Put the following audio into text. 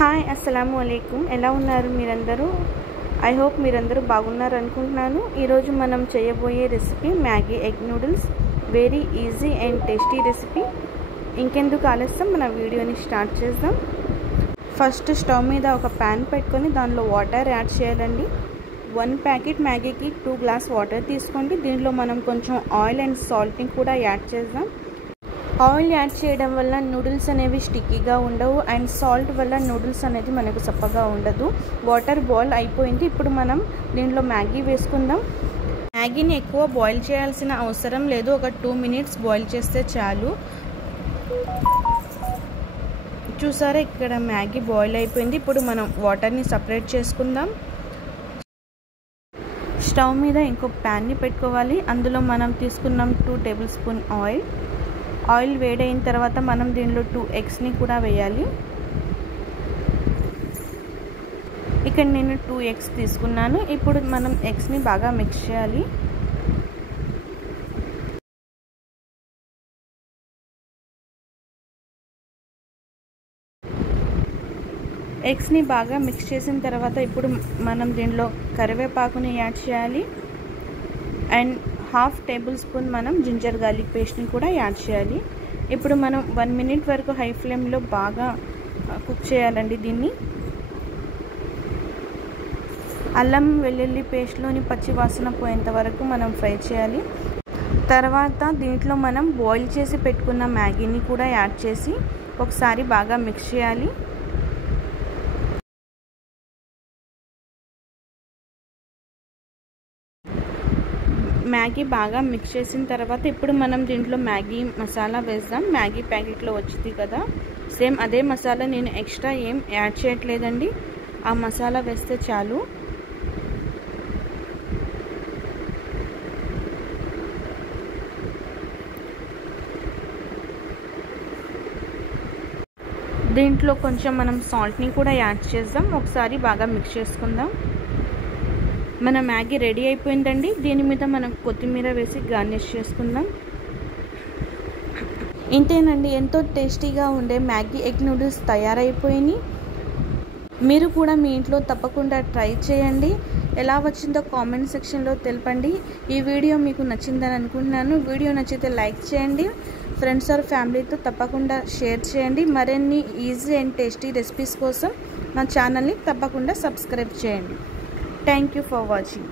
Hi అస్సలాము అలైకుమ్. ఎలా ఉన్నారు మీరందరూ? ఐ హోప్ మీరందరూ బాగున్నారు అనుకుంటున్నాను. ఈరోజు మనం చేయబోయే recipe Maggi egg noodles. Very easy and tasty recipe. ఇంకెందుకు ఆలస్యం, మన వీడియోని స్టార్ట్ చేద్దాం. ఫస్ట్ స్టవ్ మీద ఒక ప్యాన్ పెట్టుకొని దానిలో వాటర్ యాడ్ చేయాలండి. 1 ప్యాకెట్ మ్యాగీకి 2 గ్లాస్ వాటర్ తీసుకోండి. దీంట్లో మనం కొంచెం ఆయిల్ అండ్ సాల్ట్ని కూడా యాడ్ చేద్దాం. ఆయిల్ యాడ్ చేయడం వల్ల నూడిల్స్ అనేవి స్టిక్కీగా ఉండవు అండ్ సాల్ట్ వల్ల నూడిల్స్ అనేది మనకు చప్పగా ఉండదు. వాటర్ బాయిల్ అయిపోయింది. ఇప్పుడు మనం దీంట్లో మ్యాగీ వేసుకుందాం. మ్యాగీని ఎక్కువ బాయిల్ చేయాల్సిన అవసరం లేదు. ఒక 2 మినిట్స్ బాయిల్ చేస్తే చాలు. చూసారా, ఇక్కడ మ్యాగీ బాయిల్ అయిపోయింది. ఇప్పుడు మనం వాటర్ని సపరేట్ చేసుకుందాం. స్టవ్ మీద ఇంకో ప్యాన్ని పెట్టుకోవాలి. అందులో మనం తీసుకున్నాం 2 టేబుల్ స్పూన్ ఆయిల్ వేడైన తర్వాత మనం దీనిలో 2 ఎగ్స్ని కూడా వేయాలి. ఇక్కడ నేను 2 ఎగ్స్ తీసుకున్నాను. ఇప్పుడు మనం ఎగ్స్ని బాగా మిక్స్ చేయాలి. ఎగ్స్ని బాగా మిక్స్ చేసిన తర్వాత ఇప్పుడు మనం దీనిలో కరివేపాకుని యాడ్ చేయాలి అండ్ 1/2 టేబుల్ స్పూన్ మనం జింజర్ గార్లిక్ పేస్ట్ని కూడా యాడ్ చేయాలి. ఇప్పుడు మనం 1 మినిట్ వరకు హై ఫ్లేమ్లో బాగా కుక్ చేయాలండి. దీన్ని అల్లం వెల్లుల్లి పేస్ట్లోని పచ్చి వాసన పోయేంత వరకు మనం ఫ్రై చేయాలి. తర్వాత దీంట్లో మనం బాయిల్ చేసి పెట్టుకున్న మ్యాగీని కూడా యాడ్ చేసి ఒకసారి బాగా మిక్స్ చేయాలి. మ్యాగీ బాగా మిక్స్ చేసిన తర్వాత ఇప్పుడు మనం దీంట్లో మ్యాగీ మసాలా వేద్దాం. మ్యాగీ ప్యాకెట్లో వచ్చింది కదా, సేమ్ అదే మసాలా. నేను ఎక్స్ట్రా ఏం యాడ్ చేయట్లేదండి. ఆ మసాలా వేస్తే చాలు. దీంట్లో కొంచెం మనం సాల్ట్ని కూడా యాడ్ చేద్దాం. ఒకసారి బాగా మిక్స్ చేసుకుందాం. మన మ్యాగీ రెడీ అయిపోయిందండి. దీని మీద మనం కొత్తిమీర వేసి గార్నిష్ చేసుకుందాం. ఇంతేనండి, ఎంతో టేస్టీగా ఉండే మ్యాగీ ఎగ్ నూడిల్స్ తయారైపోయినాయి. మీరు కూడా మీ ఇంట్లో తప్పకుండా ట్రై చేయండి. ఎలా వచ్చిందో కామెంట్ సెక్షన్లో తెలపండి. ఈ వీడియో మీకు నచ్చిందని అనుకుంటున్నాను. వీడియో నచ్చితే లైక్ చేయండి. ఫ్రెండ్స్ ఆర్ ఫ్యామిలీతో తప్పకుండా షేర్ చేయండి. మరిన్ని ఈజీ అండ్ టేస్టీ రెసిపీస్ కోసం నా ఛానల్ని తప్పకుండా సబ్స్క్రైబ్ చేయండి. Thank you for watching.